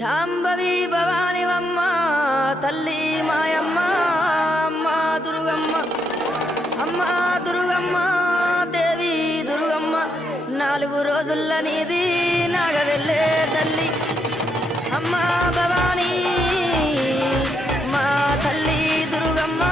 శాంభవి భవానివమ్మ తల్లి మాయమ్మ అమ్మ దుర్గమ్మ అమ్మ దుర్గమ్మ దేవి దుర్గమ్మ 4 రోజుల నీది నాగవెల్లే తల్లి అమ్మ భవాని మా తల్లి దుర్గమ్మ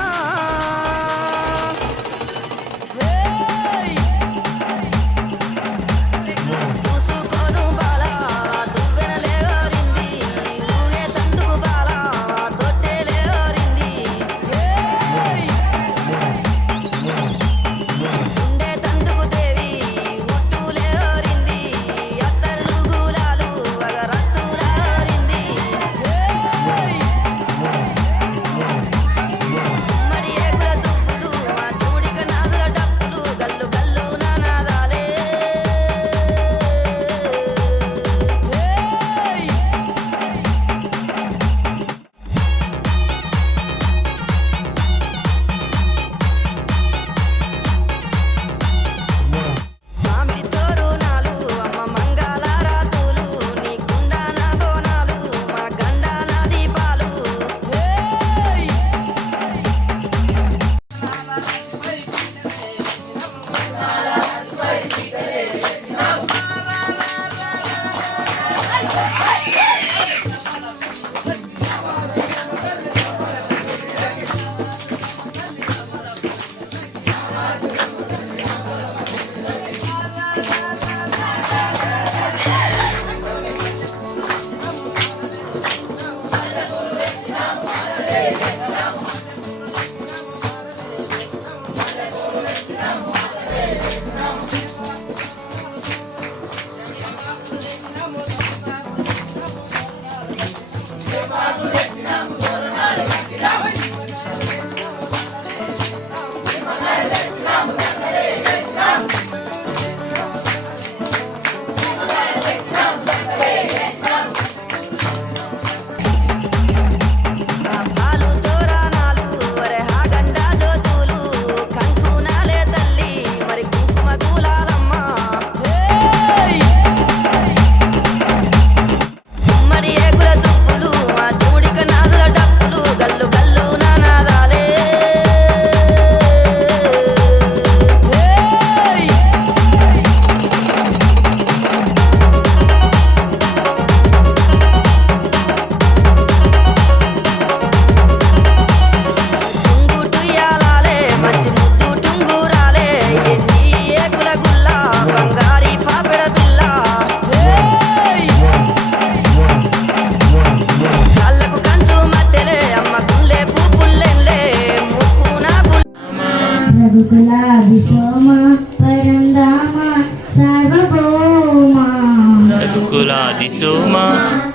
రఘుకులాది సోమ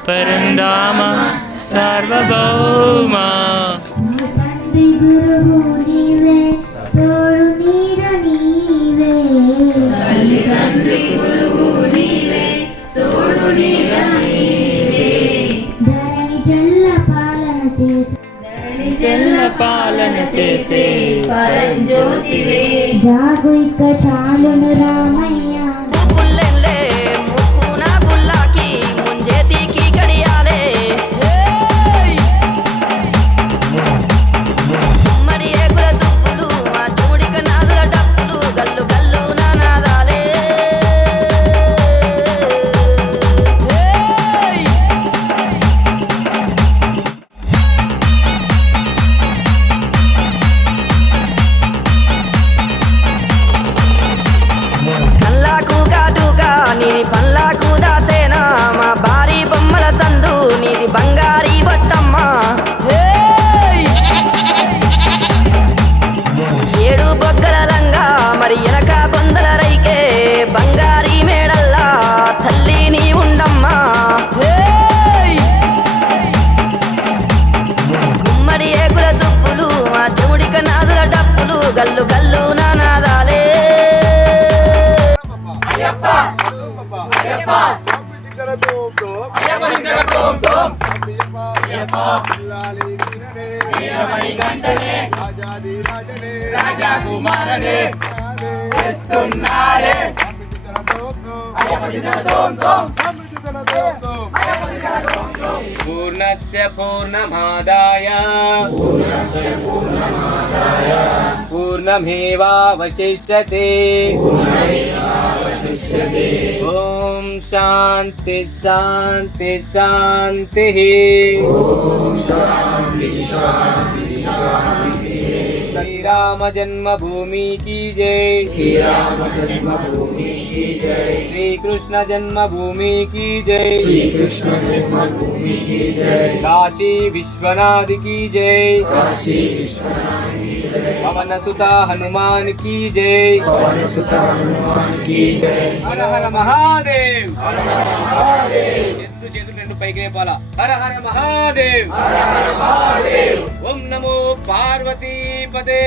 పరందామ సార్వభౌమ తండ్రి గురువు నీవే తోడు నీడ నీవే తండ్రి గురువు నీవే తోడు నీడ నీవే ధరణి జల్ల పాలన చేసే పరంజ్యోతివే జాగు ఇక చాలును రామయ్య గల్లు గల్లు నానాదాలే అయ్యప్ప అయ్యప్ప రాజా కుమారనే అయ్యప్ప పూర్ణస్య పూర్ణమాదాయ పూర్ణమేవావశిష్యతే ఓం శాంతి శాంతి శాంతి श्री राम जन्मभूमि की जय श्री राम जन्मभूमि की जय श्री कृष्ण जन्मभूमि की जय श्री कृष्ण जन्मभूमि की जय काशी विश्वनाथ की जय काशी विश्वनाथ की जय पवन सुता हनुमान की जय पवन सुता हनुमान की जय हर हर महादेव हर हर महादेव చేతులు రెండు పైకి లేపాలా హర హర మహాదేవ్ హర హర మహాదేవ్ ఓం నమో పార్వతీ పదే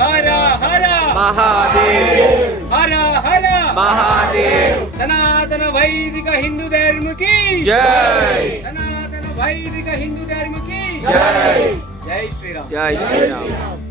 హర హర మహాదేవ్ హర హర మహాదేవ్ సనాతన వైదిక హిందూ ధర్మ की జై సనాతన వైదిక హిందూ ధర్మ की జై జై శ్రీరామ్ జై శ్రీరామ్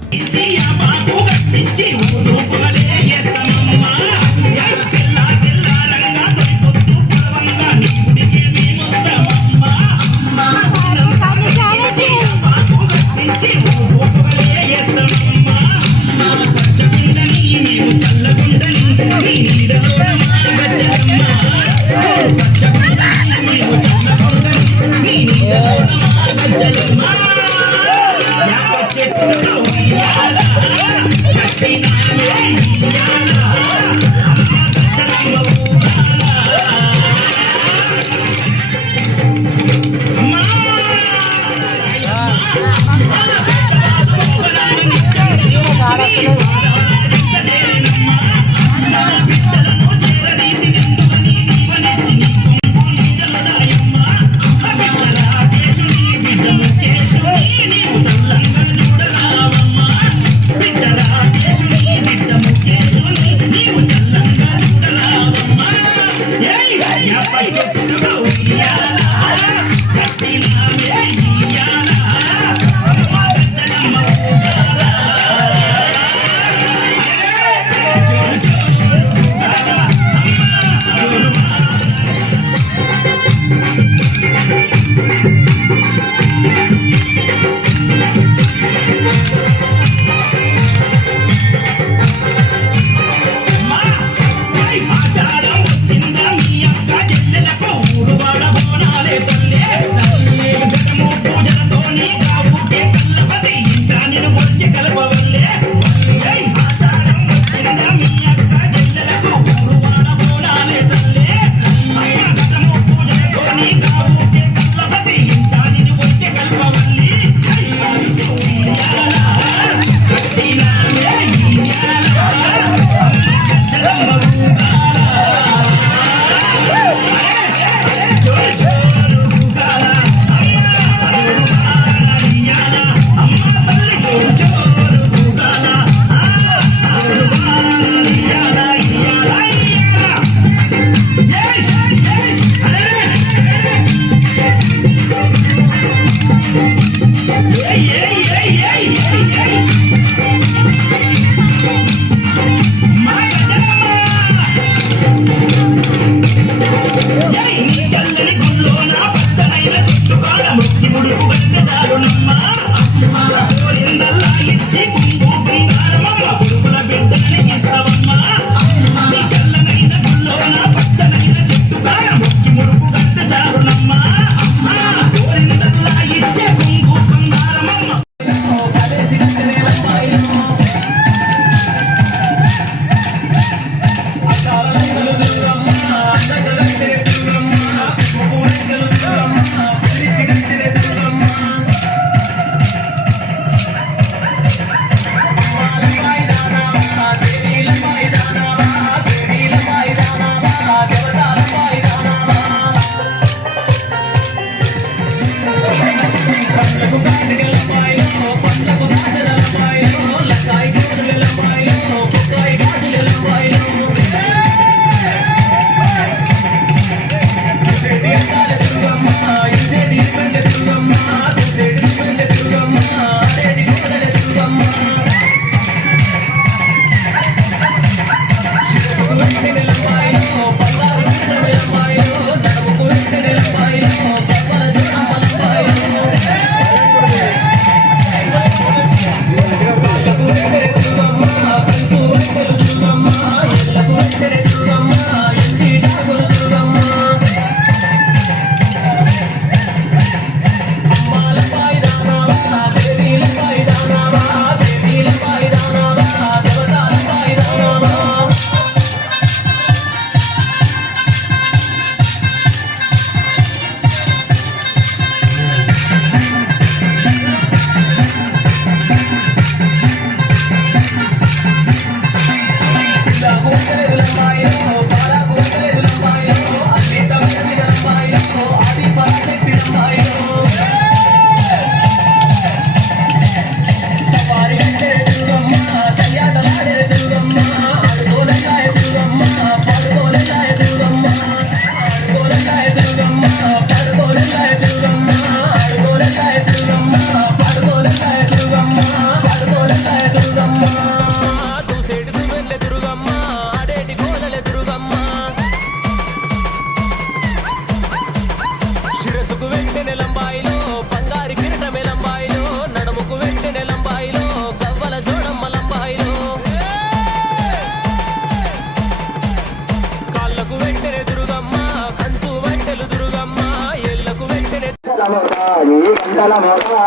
గజ్జలమోతాయి గంటలమోతా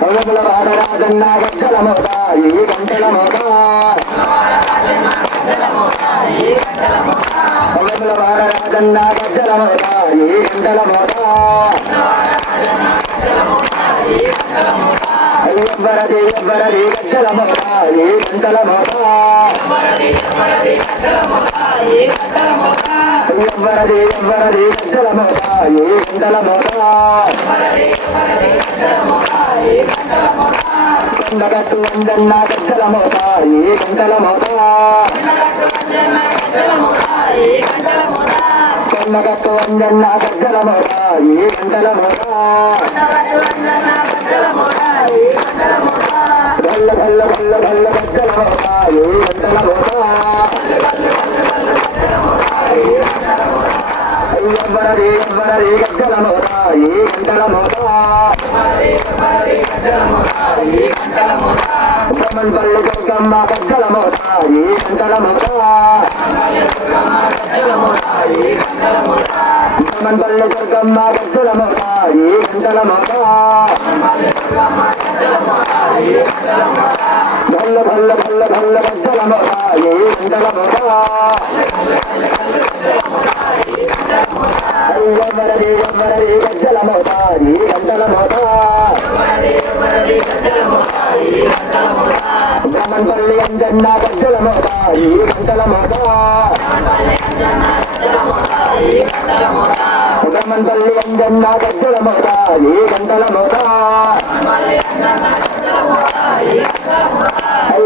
పొలముల వాడరాజన్న గజ్జలమోతాయి గంటలమోతా పొలముల వాడరాజన్న గజ్జలమోతాయి గంటలమోతా ఎవ్వరది ఎవ్వరది గజ్జలమోతాయి గంటలమోతా ఎవ్వరది ఎవ్వరది గజ్జలమోతాయి గంటలమోతా కొండగట్టు వంజన్న గజ్జలమోతాయి గంటలమోతా కొండగట్టు వంజన్న గజ్జలమోతాయి గంటలమోతా భల్ల భల్ల భల్ల భల్ల గజ్జలమోతాయి గంటలమోతా ఎవ్వరది ఎవ్వరది గజ్జలమోతాయి గంటలమోతా బ్రహ్మణపల్లి దుర్గమ్మ గజ్జలమోతాయి గంటలమోతా బ్రహ్మణపల్లి దుర్గమ్మ గజ్జలమోతాయి గంటలమోతా భల్ల భల్ల భల్ల భల్ల గజ్జలమోతాయి గంటలమోతా ఎవ్వరది ఎవ్వరది గజ్జలమోతాయి గంటలమోతా బ్రహ్మణపల్లి అంజన్న గజ్జలమోతాయి గంటలమోతా బ్రహ్మణపల్లి అంజన్న గజ్జలమోతాయి గంటలమోతా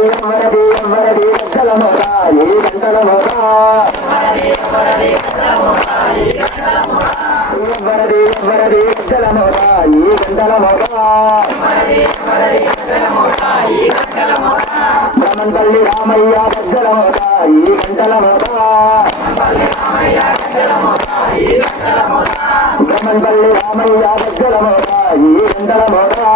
ఎవ్వరది ఎవ్వరది గజ్జలమోతాయి గంటలమోతా ఎవ్వరది ఎవ్వరది గజ్జలమోతాయి గంటలమోతా బ్రహ్మణపల్లి రామయ్య గజ్జలమోతాయి గంటలమోతా బ్రహ్మణపల్లి రామయ్య గజ్జలమోతాయి గంటలమోతా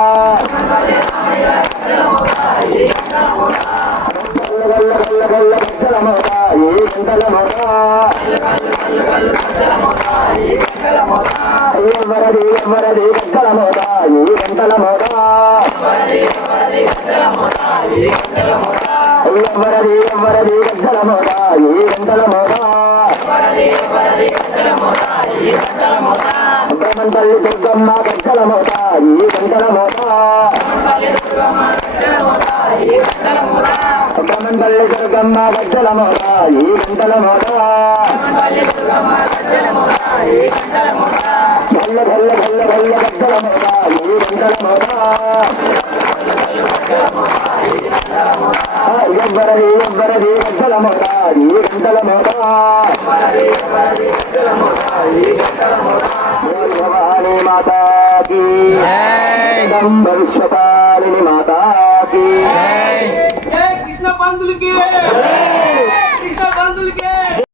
గల్ల గల్ల గల్ల గజ్జలమోతాయి గంటలమోతా ఎవ్వరది ఎవ్వరది గజ్జలమోతాయి గంటలమోతా ఎవ్వరది ఎవ్వరది గజ్జలమోతాయి గంటలమోతా బ్రహ్మణపల్లి దుర్గమ్మ గజ్జలమోతాయి గంటలమోతా బ్రహ్మణపల్లి దుర్గమ్మ గజ్జలమోతాయి గంటలమోతా భల్ల భల్ల భల్ల భల్ల గజ్జలమోతాయి గంటలమోతా ఎవ్వరది ఎవ్వరది గజ్జలమోతాయి గంటలమోతా భవానీ మాతాకి భవిష్యకాలిని మాతాకి కృష్ణ పంతులకి కృష్ణ పంతులకి